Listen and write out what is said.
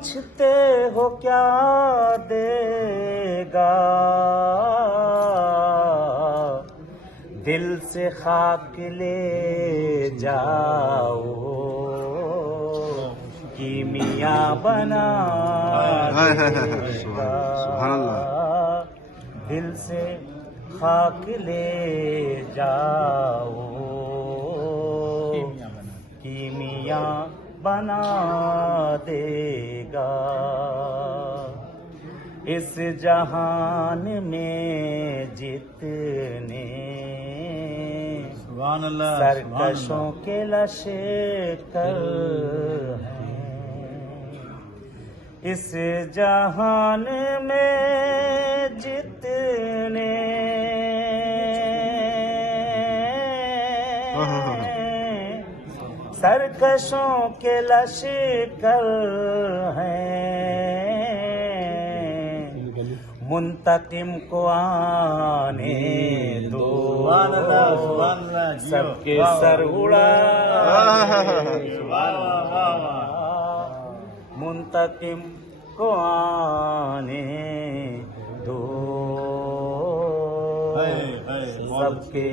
पूछते हो क्या देगा, दिल से खाक ले जाओ, कीमिया बना देगा। दिल से खाक ले जाओ, कीमिया बना देगा। इस जहान में जितने सरकशों के लश्कर हैं, इस जहान में जितने सरकशों के लश्कर हैं, मुंतकिम को आने दो, सबके सर उड़ा, मुंतकिम को आने दो, सबके